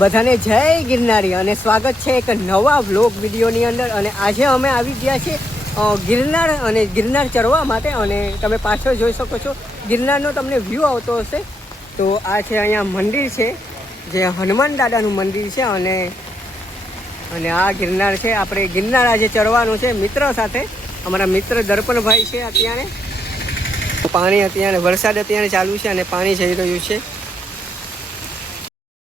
બધાને જય ગિરનારી અને સ્વાગત છે એક નવા વ્લોગ વિડીયોની અંદર. અને આજે અમે આવી ગયા છીએ ગિરનાર અને ગિરનાર ચડવા માટે. અને તમે પાછળ જોઈ શકો છો, ગિરનારનો તમને વ્યૂ આવતો હશે. તો આ છે અહીંયા મંદિર છે, જે હનુમાન દાદાનું મંદિર છે. અને અને આ ગિરનાર છે. આપણે ગિરનાર આજે ચડવાનું છે મિત્ર સાથે. અમારા મિત્ર દર્પણભાઈ છે અત્યારે. પાણી અત્યારે, વરસાદ અત્યારે ચાલુ છે અને પાણી જઈ રહ્યું છે.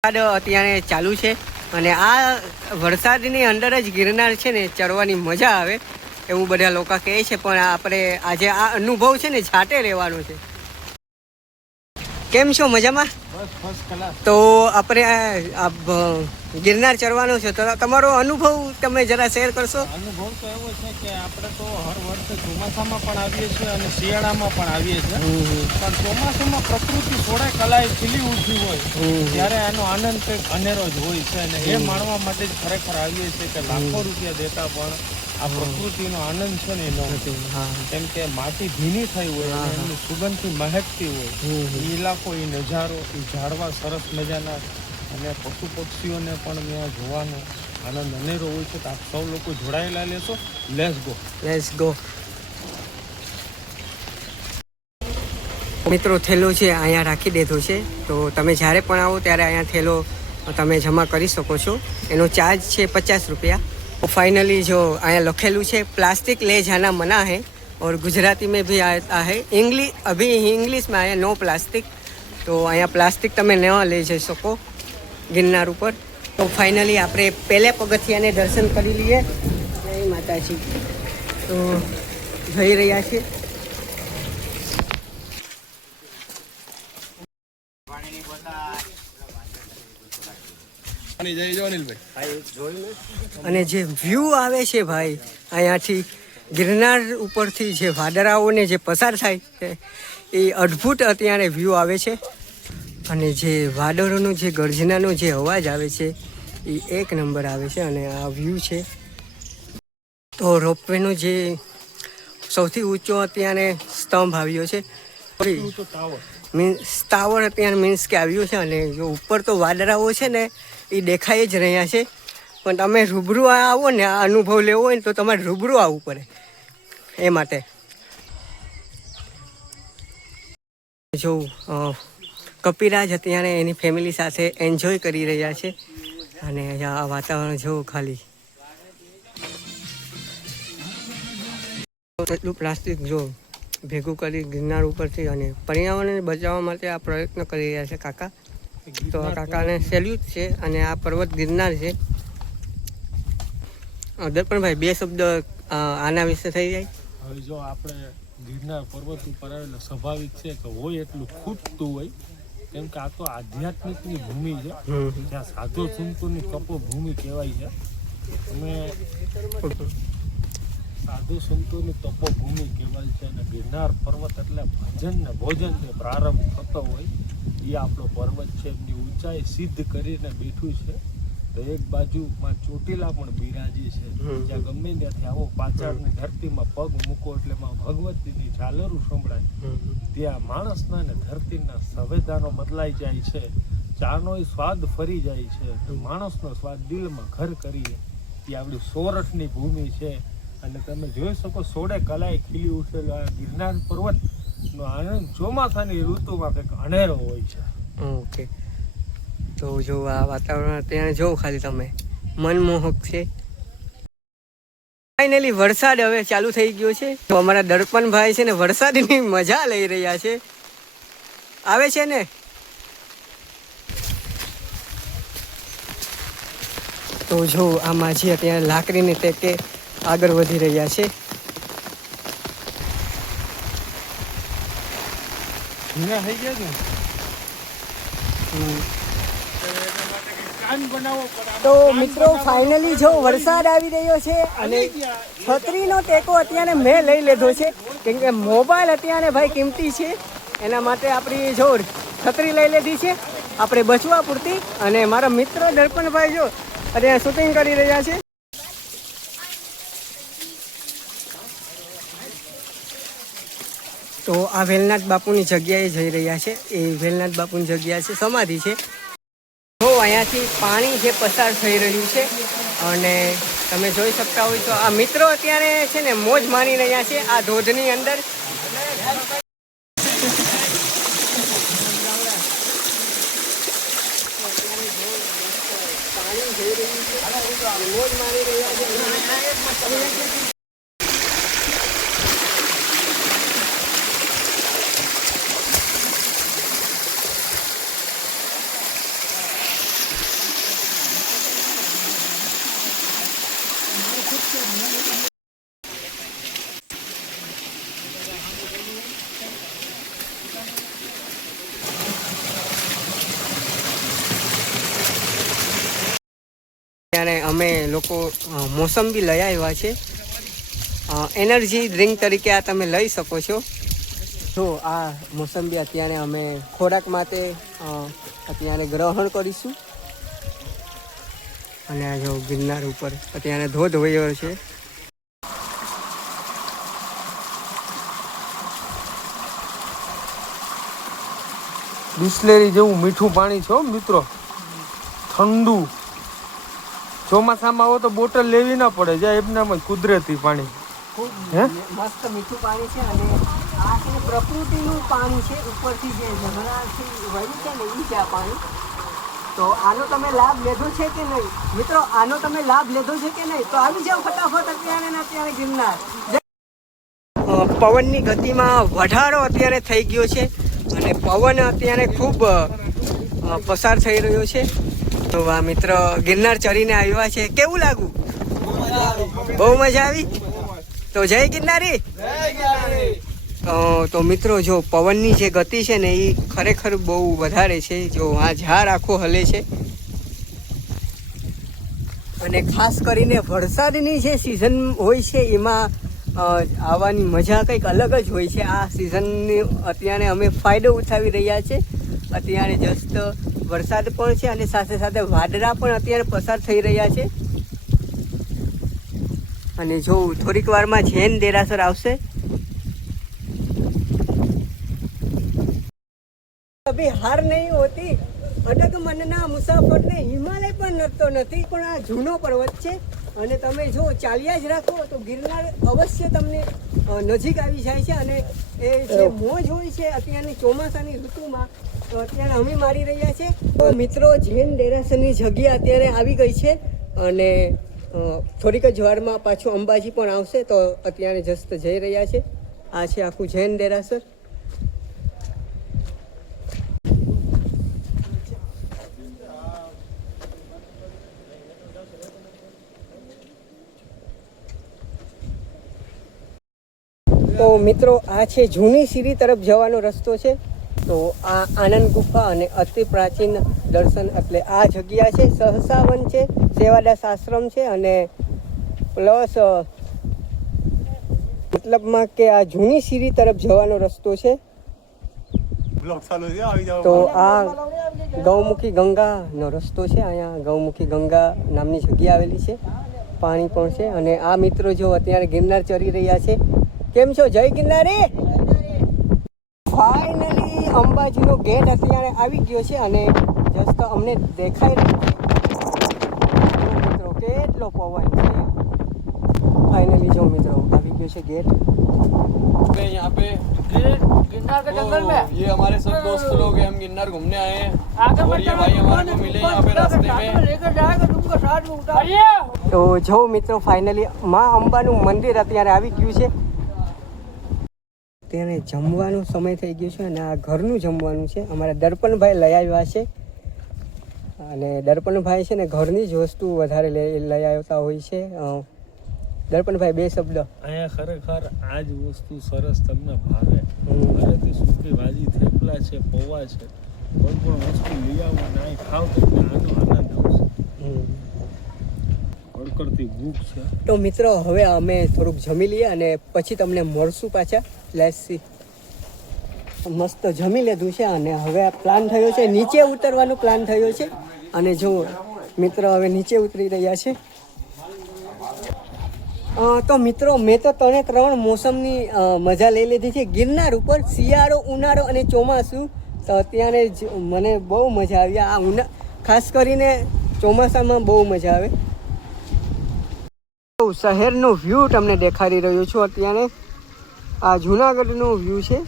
વરસાદ અત્યારે ચાલુ છે અને આ વરસાદની અંદર જ ગિરનાર છે ને ચડવાની મજા આવે એવું બધા લોકો કહે છે પણ આપણે આજે આ અનુભવ છે ને જાતે રહેવાનો છે. કેમ છો? મજામાં? તો આપણે ગિરનાર ચડવાનો છે. તો તમારો અનુભવ તમે જરા શેર કરશો? અનુભવ તો એવો છે કે આપણે તો હર વર્ષે ચોમાસામાં પણ આવીએ છીએ અને શિયાળામાં પણ આવીએ છીએ. પણ ચોમાસામાં પ્રકૃતિ થોડા કલાએ ખીલી ઉઠી હોય ત્યારે આનો આનંદ કંઈક અનેરો જ હોય છે અને એ માણવા માટે જ ખરેખર આવીએ છીએ કે લાખો રૂપિયા દેતા પણ આ પ્રકૃતિનો આનંદ છે ને એનો. કેમ કે માટી ભીની થઈ હોય એની સુગંધથી મહેકતી હોય. એ ઇલાકો એ નજારો એ ઝાડવા સરસ મજાના અને પશુ પક્ષીઓને પણ ત્યાં જોવાનો આનંદ અનેરો હોય છે તો આપ સૌ લોકો જોડાયેલા લેશો લેસ ગો લેટ્સ ગો મિત્રો થેલો છે અહીંયા રાખી દીધો છે તો તમે જ્યારે પણ આવો ત્યારે અહીંયા થેલો તમે જમા કરી શકો છો એનો ચાર્જ છે પચાસ रुपया फाइनली जो અહીંયા લખેલું છે प्लास्टिक ले जाना मना है और गुजराती में भी आता है इंग्लिश अभी इंग्लिश में आया नो प्लास्टिक તો અહીંયા પ્લાસ્ટિક તમે ન લઈ જઈ શકો ગિરનાર ઉપર. તો ફાઇનલી આપણે પહેલે પગથિયાને દર્શન કરી લઈએ. જય માતાજી. તો જઈ રહ્યા છીએ. અને જે વ્યૂ આવે છે ભાઈ અહીંયાથી ગિરનાર ઉપરથી જે વાદળાઓને જે પસાર થાય છે એ અદ્ભુત અત્યારે વ્યૂ આવે છે. અને જે વાદળોનો જે ગર્જનાનો જે અવાજ આવે છે એ એક નંબર આવે છે અને આ વ્યૂ છે. તો રોપવેનો જે સૌથી ઊંચો અત્યારે સ્તંભ આવ્યો છે. મીન્સ ટાવર અત્યારે મીન્સ કે આવ્યો છે અને જો ઉપર તો વાદળાઓ છે ને એ દેખાઈ જ રહ્યા છે. પણ તમે રૂબરૂ આવો ને આ અનુભવ લેવો હોય ને તો તમારે રૂબરૂ આવવું પડે. એ માટે. જો કપિરાજ અત્યારે એની ફેમિલી સાથે એન્જોય કરી રહ્યા છે. અને આ વાતાવરણ જોવું ખાલી. એટલું પ્લાસ્ટિક જો ભેગું કરી ગિરનાર ઉપરથી અને પર્યાવરણને બચાવવા માટે આ પ્રયત્ન કરી રહ્યા છે કાકા. તો કાકાને સેલ્યુટ છે અને આ પર્વત ગિરનાર છે. દર્પણભાઈ, બે શબ્દ આના વિશે થઈ જાય? હવે જો આપણે ગિરનાર પર્વત ઉપર આવેલો સ્વાભાવિક છે કે હોય એટલું ખૂટતું હોય કેમ કે આ તો આધ્યાત્મિકની ભૂમિ છે. જ્યાં સાધુ સંતોની તપો ભૂમિ કહેવાય છે. અમે સાધુ સંતોની તપોભૂમિ કહેવાય છે અને ગિરનાર પર્વત એટલે ભજન ને ભોજન જે પ્રારંભ થતો હોય એ આપણો પર્વત છે. એમની ઊંચાઈ સિદ્ધ કરીને બેઠું છે. એક બાજુમાં ચોટીલા પણ બિરાજે છે. જ્યાં ગમે ત્યાંથી આવો પાછળની ધરતીમાં પગ મૂકો એટલે માં ભગવતીની ઝાલરું સંભળાય. ત્યાં માણસના ને ધરતીના સંવેદાનો બદલાઈ જાય છે. ચાનો સ્વાદ ફરી જાય છે. માણસનો સ્વાદ દિલમાં ઘર કરીએ. એ આપણી સોરઠની ભૂમિ છે. અને તમે જોઈ શકો સોળે કલાએ ખીલી ઉઠેલો આ ગિરનાર પર્વત નો આનંદ ચોમાસાની ઋતુમાં કંઈક અનેરો હોય છે. ઓકે. તો જો આ વાતાવરણ અત્યારે જોવો ખાલી તમે. મનમોહક છે. ફાઇનલી વરસાદ હવે ચાલુ થઈ ગયો છે. તો અમારા દર્પણભાઈ છે ને વરસાદની મજા લઈ રહ્યા છે. આવે છે ને? તો જો આ માજી અત્યારે લાકડીને ટેકે આગળ વધી રહ્યા છે. થઈ ગયા પડે તો મિત્રો ફાઇનલી જો વરસાદ આવી રહ્યો છે અને છત્રીનો ટેકો અત્યારે મેં લઈ લીધો છે કેમ કે મોબાઈલ અત્યારે ભાઈ કિંમતી છે. એના માટે આપણી જો છત્રી લઈ લીધી છે. આપણે બચવા પૂરતી અને મારા મિત્ર દર્પણભાઈ જો અત્યારે શૂટિંગ કરી રહ્યા છે. તો આ વેલનાથ બાપુની જગ્યાએ જઈ રહ્યા છે. એ વેલનાથ બાપુની જગ્યા છે સમાધિ છે. અહીંયાથી પાણી જે પસાર થઈ રહ્યું છે અને તમે જોઈ શકતા હોય તો આ મિત્રો અત્યારે છે ને મોજ માણી રહ્યા છે આ ધોધની અંદર. મોજ માણી રહ્યા છે ત્યારે અમે લોકો મોસંબી લઈ આવ્યા છે. એનર્જી ડ્રિંક તરીકે આ તમે લઈ શકો છો. જો, આ મોસંબી અત્યારે અમે ખોરાક માટે અત્યારે ગ્રહણ કરીશું. અને આ જો ગિરનાર ઉપર અત્યારે ધોધ વયો છે. બિસ્લેરી જેવું મીઠું પાણી છે મિત્રો. ઠંડુ. ચોમાસામાં આવો તો બોટલ લેવી ના પડે જાય એમનામાં જ કુદરતી પાણી. હે? મસ્ત મીઠું પાણી છે અને આ છે પ્રકૃતિનું પાણી છે ઉપરથી જે ઝરણાથી વહ્યું છે ને એ આ પાણી. તો આનો તમે લાભ લીધો છે કે નહીં? મિત્રો આનો તમે લાભ લીધો છે કે નહીં? તો આવી જાઓ ફટાફટ અત્યારે ને અત્યારે ગિરનાર. પવનની ગતિમાં વધારો અત્યારે થઈ ગયો છે અને પવન અત્યારે ખૂબ પસાર થઈ રહ્યો છે. તો આ મિત્ર ગિરનાર ચડીને આવ્યા છે. કેવું લાગુ બહુ મજા આવી. તો જય ગિરનારી. તો મિત્રો, જો પવનની જે ગતિ છે ને, એ ખરેખર બહુ વધારે છે. જો આ ઝાડ આખો હલે છે. અને ખાસ કરીને વરસાદની જે સિઝન હોય છે, એમાં આવવાની મજા કંઈક અલગ જ હોય છે. આ સિઝનની અત્યારે અમે ફાયદો ઉઠાવી રહ્યા છે. અત્યારે જસ્ટ વરસાદ પણ છે અને સાથે સાથે વાદળા પણ અત્યારે પસાર થઈ રહ્યા છે. અને જો થોડીક વારમાં જૈન દેરાસર આવશે. કભી હાર નહીં હોતી. અડગ મનના મુસાફરને હિમાલય પણ નડતો નથી પણ આ જૂનો પર્વત છે. અને તમે જો ચાલ્યા જ રાખો તો ગિરનાર અવશ્ય તમને નજીક આવી જાય છે. અને એ જે મોજ હોય છે અત્યારની ચોમાસાની ઋતુમાં તો અત્યારે અમે મારી રહ્યા છે. તો મિત્રો જૈન દેરાસરની જગ્યા અત્યારે આવી ગઈ છે. અને થોડીક જ વારમાં પાછું અંબાજી પણ આવશે. તો અત્યારે જસ્ત જઈ રહ્યા છે. આ છે આખું જૈન દેરાસર તો મિત્રો આ છે જૂની સીરી તરફ જવાનો રસ્તો છે. તો આ આનંદ ગુફા અને અતિ પ્રાચીન દર્શન એટલે આ જગ્યા છે. સહસાવન છે સેવાદાસ આશ્રમ છે અને પ્લસ મતલબમાં કે આ જૂની સીરી તરફ જવાનો રસ્તો છે. તો આ ગૌમુખી ગંગાનો રસ્તો છે. અહીંયા ગૌમુખી ગંગા નામની જગ્યા આવેલી છે. પાણી પણ છે અને આ મિત્રો જો અત્યારે ગિરનાર ચડી રહ્યા છે કેમ છો જય ગિરનારી ફાઇનલી અંબાજીનો ગેટ અત્યારે આવી ગયો છે અને જસ્ટ અમને દેખાઈ રહ્યું છે જો મિત્રો કેટલો પવન છે ફાઇનલી જો મિત્રો આવી ગયો છે ગેટ पे यहाँ पे गिरनार के जंगल ओ, में ये हमारे सब दोस्त लोग हैं हम गिरनार घूमने आए हैं आगे और ये भाई हमारे को मिले यहाँ पे रास्ते में लेकर जाएगा तुमको साथ में उतार તો જો મિત્રો ફાઇનલી માં અંબાનું મંદિર અત્યારે આવી ગયું છે તેને જમવાનો સમય થઈ ગયો છે અને આ ઘરનું જમવાનું છે. અમારા દર્પણભાઈ લઈ આવ્યા છે. અને દર્પણભાઈ છે ને ઘરની જ વસ્તુ વધારે લઈ લઈ આવતા હોય છે. દર્પણભાઈ બે શબ્દ. અહીંયા ખરેખર આ જ વસ્તુ સરસ તમને ભાવે. ઘરેથી સૂકી ભાજી થેપલા છે પૌવા છે કોઈ પણ વસ્તુ લઈ આવો ને ખાવ તો તમને આનો આનંદ આવશે. કડકડતી ભૂખ છે. તો મિત્રો, હવે અમે થોડુંક જમી લઈએ અને પછી તમને મળશું પાછા. લેસી મસ્ત જમી લીધું છે અને હવે પ્લાન થયો છે. નીચે ઉતરવાનો પ્લાન થયો છે. અને જો, મિત્રો, હવે નીચે ઉતરી રહ્યા છે. તો મિત્રો, મેં તો ત્રણે ત્રણ મોસમની મજા લઈ લીધી છે. ગિરનાર ઉપર શિયાળો, ઉનાળો અને ચોમાસું. તો જ મને બહુ મજા આવી. આ ઉના, ખાસ કરીને ચોમાસામાં બહુ મજા આવે. શહેરનો વ્યૂ તમને દેખાડી રહ્યો છું અત્યારે. આ જુનાગઢનો વ્યૂ છે.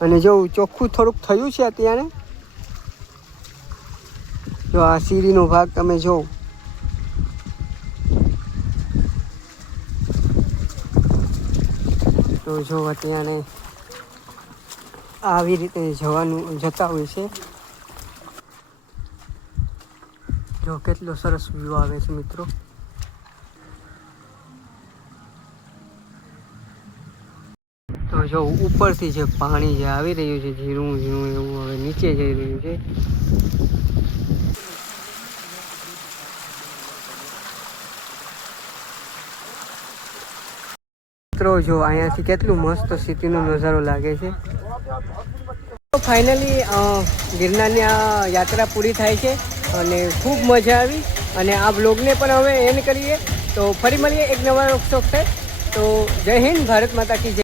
અને જો ચોખ્ખું થોડુંક થયું છે અત્યારે. જો આ સીડીનો ભાગ તમે જોવો તો જો અત્યારે આવી રીતે જવાનું જતા હોય છે. જો કેટલો સરસ વ્યૂ આવે છે મિત્રો. તો જો ઉપરથી જે પાણી જે આવી રહ્યું છે, ઝીણું ઝીણું એવું હવે નીચે જઈ રહ્યું છે. મિત્રો, જો અહીંયાથી કેટલું મસ્ત સિટીનો નજારો લાગે છે. ફાઇનલી ગિરનારની આ યાત્રા પૂરી થાય છે અને ખૂબ મજા આવી. અને આ બ્લોગને પણ હવે એન્ડ કરીએ. તો ફરી મળીએ એક નવા શોખ છે તો જય હિન્દ, ભારત માતા કી જય.